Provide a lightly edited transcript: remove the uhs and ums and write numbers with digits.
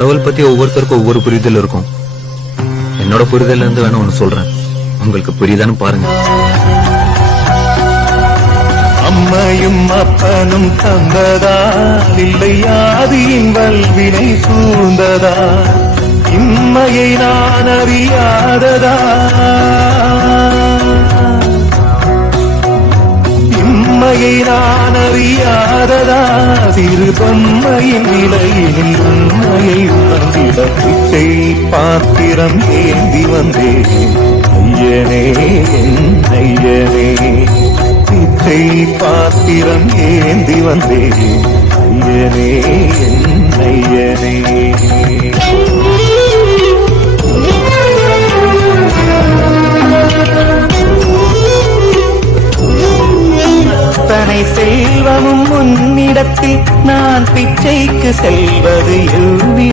கடவுள் பத்தி ஒவ்வொருத்தருக்கும் ஒவ்வொரு புரிதல் இருக்கும். என்னோட புரிதல்ல இருந்து வேணா ஒண்ணு சொல்றேன், உங்களுக்கு புரியுதான்னு பாருங்க. அம்மையும் அப்பனும் தந்ததா, இல்லை ஆதியின் வல்வினை சூழ்ந்ததா, இம்மையை நான் அறியாததா, இம்மையை நான் அறியாததா, சிறு பொம்மையின் நிலையில் உண்மையை உணர்ந்திட பிச்சை பாத்திரம் ஏந்தி வந்தேன் ஐயனே என் ஐயனே, பிச்சை பாத்திரம் ஏந்தி வந்தேன் ஐயனே என் ஐயனே. தனை செல்வமும் முன்னிடத்தில் நான் பிச்சைக்கு செல்வது எவ்வி